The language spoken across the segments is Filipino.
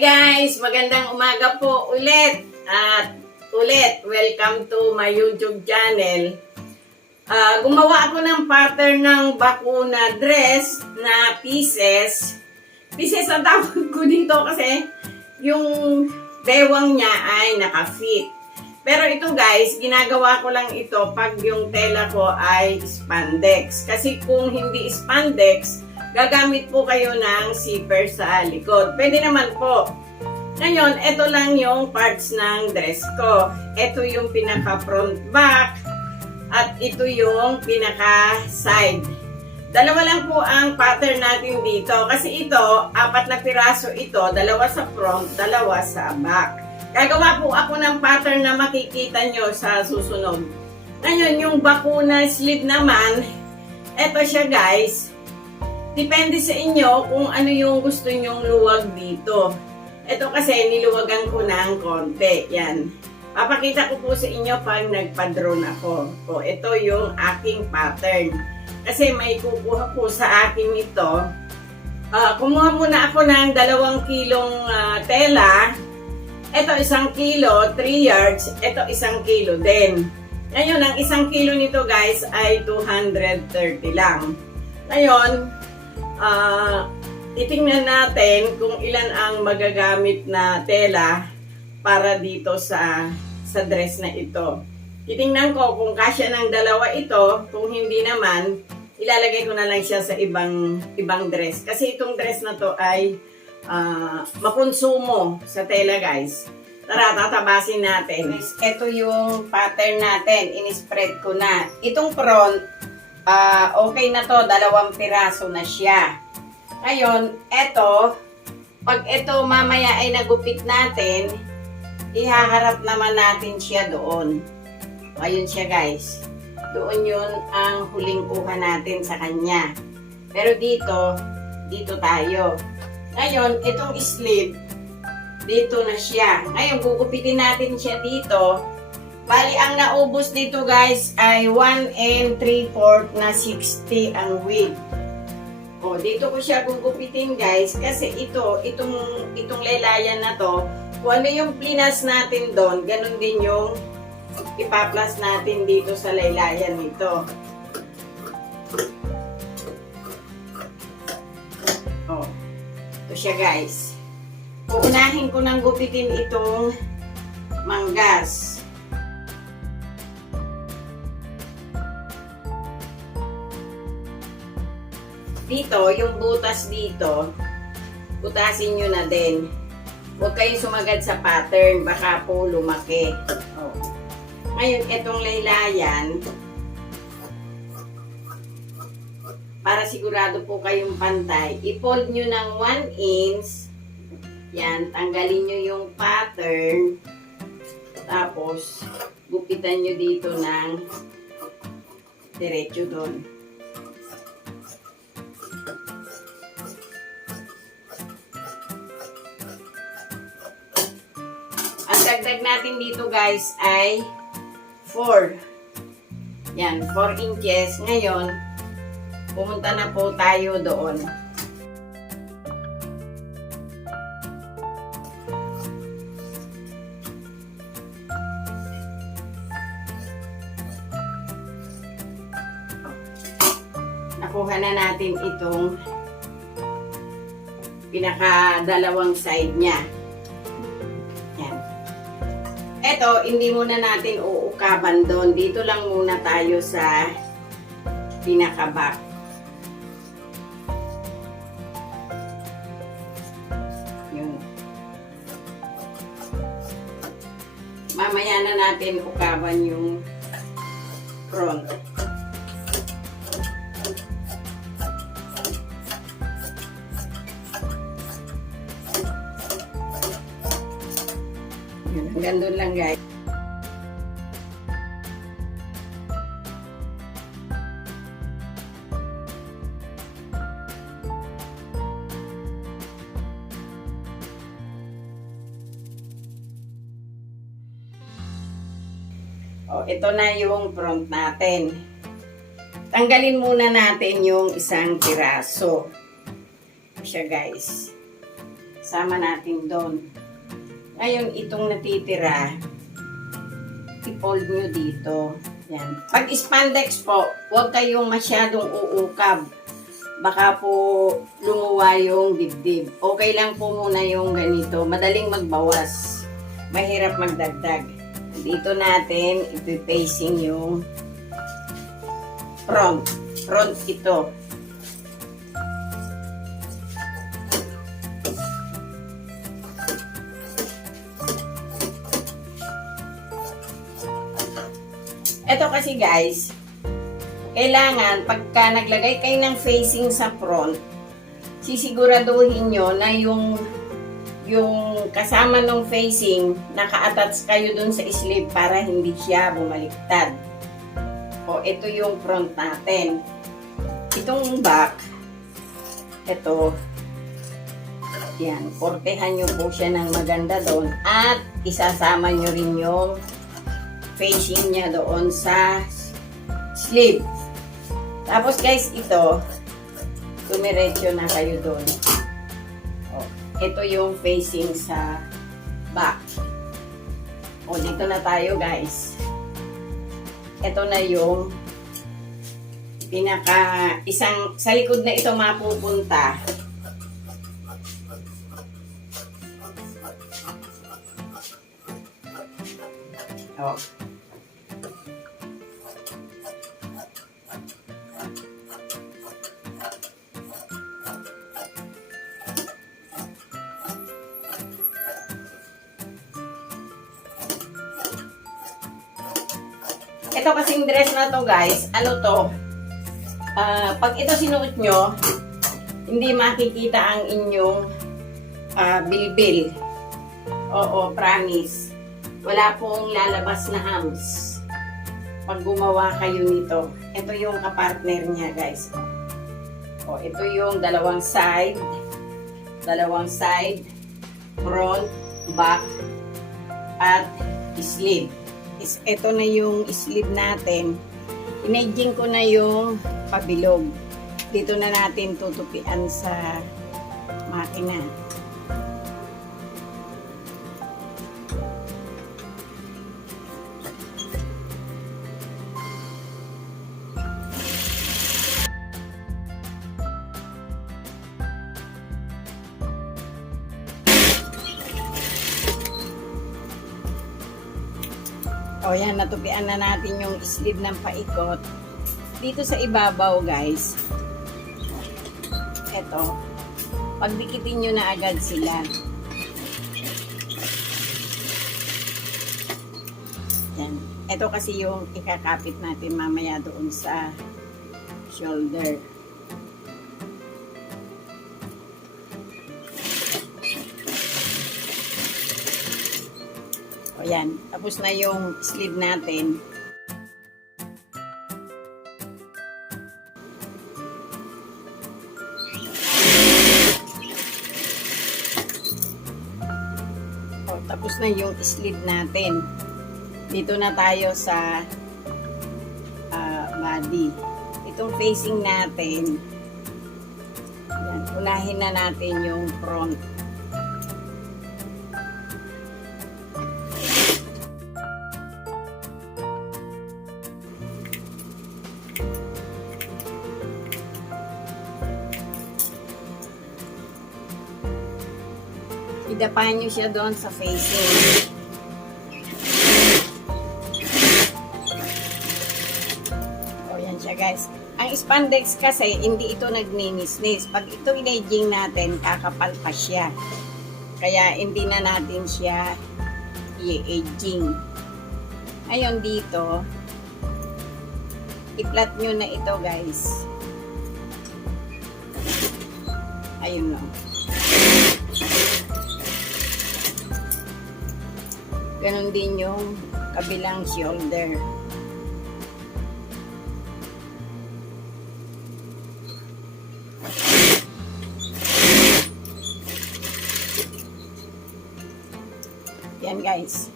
Guys, magandang umaga po ulit. At welcome to my YouTube channel. Gumawa ako ng pattern ng bakuna dress na pieces. Pieces ang tawag ko dito kasi yung bewang niya ay naka-fit. Pero ito guys, ginagawa ko lang ito pag yung tela ko ay spandex. Kasi kung hindi spandex, gagamit po kayo ng zipper sa likod. Pwede naman po. Ngayon, ito lang yung parts ng dress ko. Ito yung pinaka-front back at ito yung pinaka-side. Dalawa lang po ang pattern natin dito. Kasi ito, 4 na piraso ito. 2 sa front, 2 sa back. Gagawa po ako ng pattern na makikita nyo sa susunod. Ngayon, yung bakuna sleeve naman, ito siya guys. Depende sa inyo kung ano yung gusto nyong luwag dito. Ito kasi niluwagan ko ng konti. Yan. Papakita ko po sa inyo pag nagpa-drone ako. O, ito yung aking pattern. Kasi may kukuha po sa akin ito. Kumuha muna ako ng 2 kilong tela. Ito 1 kilo, 3 yards. Ito 1 kilo din. Ngayon, ang 1 kilo nito guys ay 230 lang. Ngayon, titingnan natin kung ilan ang magagamit na tela para dito sa dress na ito. Titingnan ko kung kasya ng 2 ito, kung hindi naman, ilalagay ko na lang siya sa ibang dress. Kasi itong dress na to ay makonsumo sa tela guys. Tara, tatabasin natin. Ito yung pattern natin, in-spread ko na. Itong front, okay na to, 2 piraso na siya. Ngayon, pag ito mamaya ay nagupit natin, ihaharap naman natin siya doon. Ayun siya guys. Doon yun ang huling kuha natin sa kanya. Pero dito tayo. Ngayon, itong sleeve, dito na siya. Ngayon, gugupitin natin siya dito. Bali, ang naubos dito guys ay 1 3/4 na 60 ang width. O, dito ko siya gugupitin guys kasi itong lelayan na to, kung ano yung plinas natin doon, ganun din yung ipaplas natin dito sa lelayan nito. O, ito siya guys. Uunahin ko nang gupitin itong manggas. Dito, yung butas dito, butasin nyo na din. Huwag kayong sumagad sa pattern, baka po lumaki. Oh. Ngayon, itong laylayan, para sigurado po kayong pantay, i-fold nyo ng 1 inch. Yan, tanggalin nyo yung pattern. Tapos, gupitan nyo dito ng diretso doon. Ang dagdag natin dito guys ay 4. Yan, 4 inches. Ngayon, pumunta na po tayo doon. Nakuha na natin itong pinaka-2 side niya. Yan. Ito, hindi muna natin uukaban doon. Dito lang muna tayo sa pinaka-back. Yun. Mamaya na natin ukaban yung front. Hanggang doon lang guys. O, ito na yung front natin. Tanggalin muna natin yung 1 piraso. Ito siya guys. Sama natin doon. Ngayon, itong natitira, i-fold nyo dito. Yan. Pag spandex po, huwag kayong masyadong uukab. Baka po lumuwa yung dibdib. Okay lang po muna yung ganito. Madaling magbawas. Mahirap magdagdag. Dito natin, ipipacing yung front. Front ito. Ito kasi guys, kailangan pagka naglagay kayo ng facing sa front, sisiguraduhin nyo na yung kasama ng facing, naka-attach kayo dun sa sleeve para hindi siya bumaliktad. O, ito yung front natin. Itong back, ito, yan, kortehan nyo po siya ng maganda doon at isasama nyo rin yung facing niya doon sa sleeve. Tapos guys, ito, tumiretso na kayo doon. O, ito yung facing sa back. O, dito na tayo guys. Ito na yung sa likod na ito mapupunta. O. Ito kasing dress na to guys, ano to, pag ito sinuot nyo, hindi makikita ang inyong bilbil. Oo, promise. Wala pong lalabas na hams pag gumawa kayo nito. Ito yung kapartner niya guys. O, ito yung dalawang side, front, back, at sleeve. Ito na yung sleeve natin. Inedging ko na yung pabilog. Dito na natin tutupian sa makina. O yan, natupian na natin yung sleeve ng paikot. Dito sa ibabaw guys, eto, pagdikitin nyo na agad sila. Yan. Ito kasi yung ikakapit natin mamaya doon sa shoulder. O yan, tapos na yung sleeve natin. O, tapos na yung sleeve natin. Dito na tayo sa body. Itong facing natin, yan, unahin na natin yung front. Idapahan nyo siya doon sa facing. O, yan siya guys. Ang spandex kasi, hindi ito nagninisnis. Pag ito inaging natin, kakapal pa siya. Kaya, hindi na natin siya i-aging. Ngayon dito, i-flat nyo na ito guys. Ayun o. Ganon din yung kabilang shoulder. Yan guys.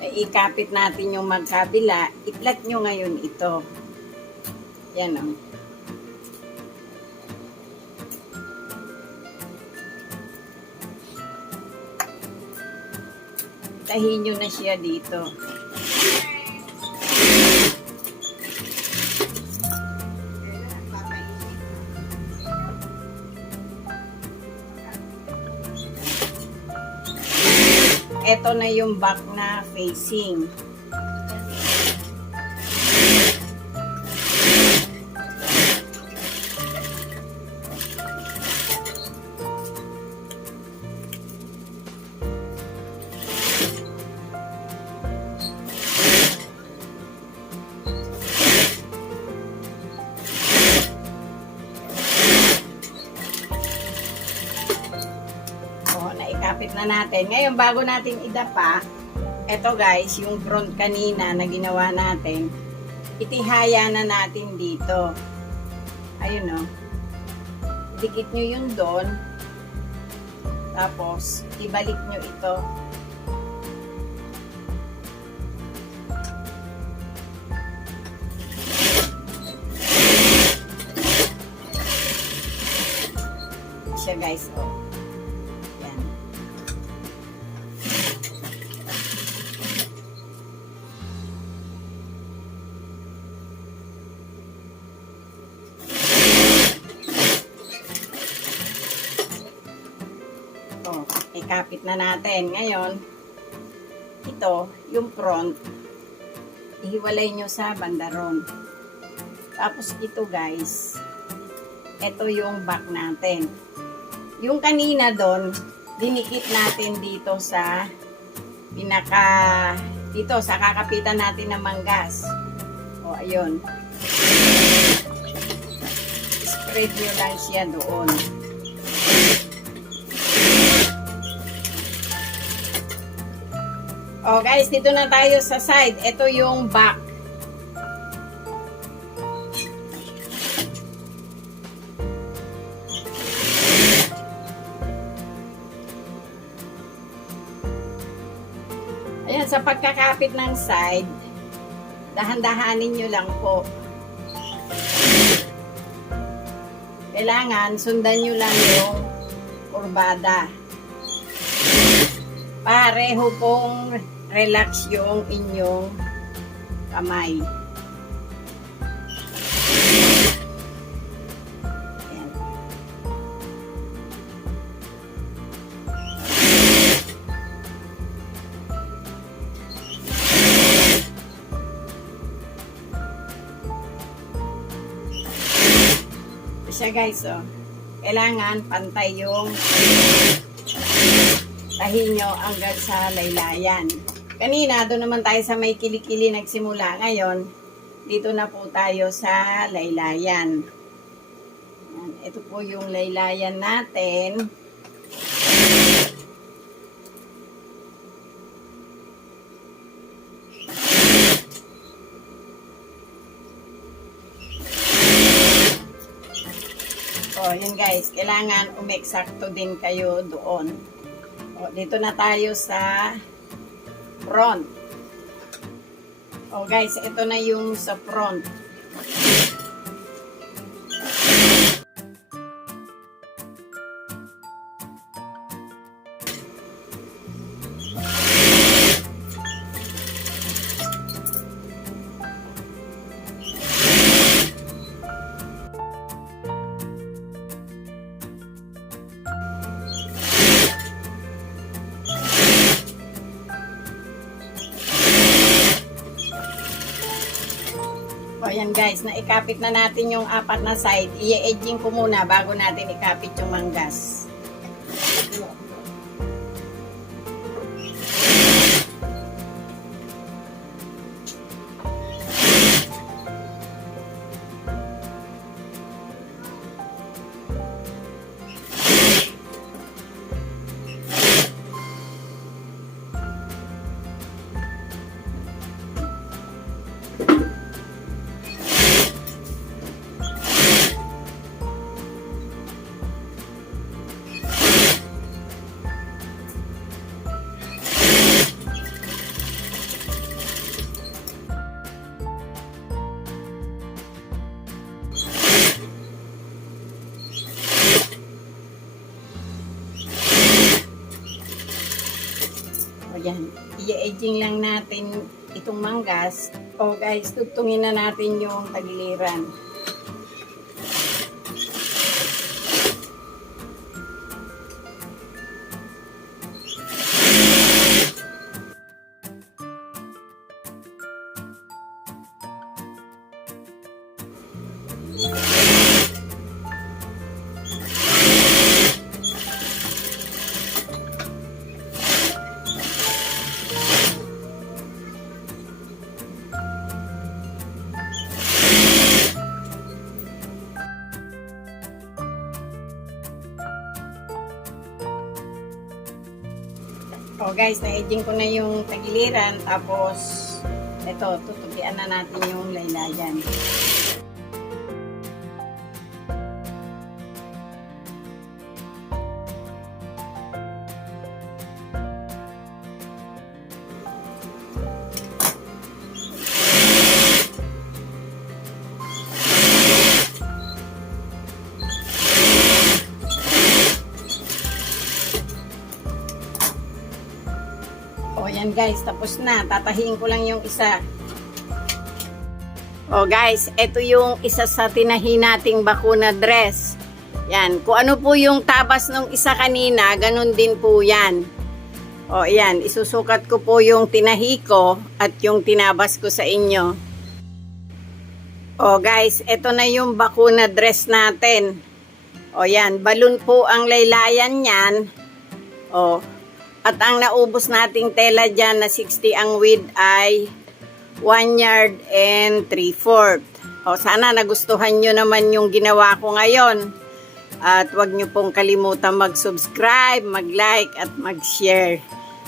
Ikapit natin yung magkabila. I-flat nyo ngayon ito. Yan o. Itahin nyo na siya dito. Ito na yung back na facing. Naikapit na natin. Ngayon, bago natin idapa, eto guys, yung front kanina na ginawa natin, itihaya na natin dito. Ayun o. Dikit nyo yun doon. Tapos, ibalik nyo ito. Siya guys, oh. Ikapit na natin. Ngayon, ito, yung front, ihiwalay nyo sa bandaron. Tapos ito guys, ito yung back natin. Yung kanina doon, dinikit natin dito sa dito sa kakapitan natin ng manggas. O, ayun. Spread nyo lang siya doon. Oh guys, dito na tayo sa side. Ito yung back. Ayan, sa pagkakapit ng side, dahan-dahanin nyo lang po. Kailangan sundan nyo lang yung kurbada. Pareho pong relax yung inyong kamay. Ayan. Ito siya guys, oh. Kailangan pantay yung tahin nyo hanggang sa laylayan. Kanina, doon naman tayo sa may kilikili nagsimula. Ngayon, dito na po tayo sa laylayan. Ito po yung laylayan natin. O, yun guys. Kailangan umeksakto din kayo doon. O, dito na tayo sa front. O guys, ito na yung sa front. O yan guys, naikapit na natin yung apat na side. I-edging ko muna bago natin ikapit yung manggas. Yan. i-edging lang natin itong manggas. O guys, tutungin na natin yung tagiliran. O guys, na-edging ko na yung tagiliran. Tapos, ito, tutupian na natin yung laylayan. O yan guys, tapos na. Tatahiin ko lang yung isa. O guys, ito yung isa sa tinahi nating bakuna dress. Yan, kung ano po yung tabas ng isa kanina, ganun din po yan. O yan, isusukat ko po yung tinahi ko at yung tinabas ko sa inyo. O guys, ito na yung bakuna dress natin. O yan, balon po ang laylayan yan. O, at ang naubos nating tela dyan na 60 ang width ay 1 yard and 3/4. O sana nagustuhan nyo naman yung ginawa ko ngayon. At huwag nyo pong kalimutan mag-subscribe, mag-like at mag-share.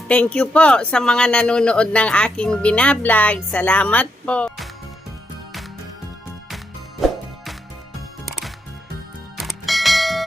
Thank you po sa mga nanonood ng aking binablog. Salamat po.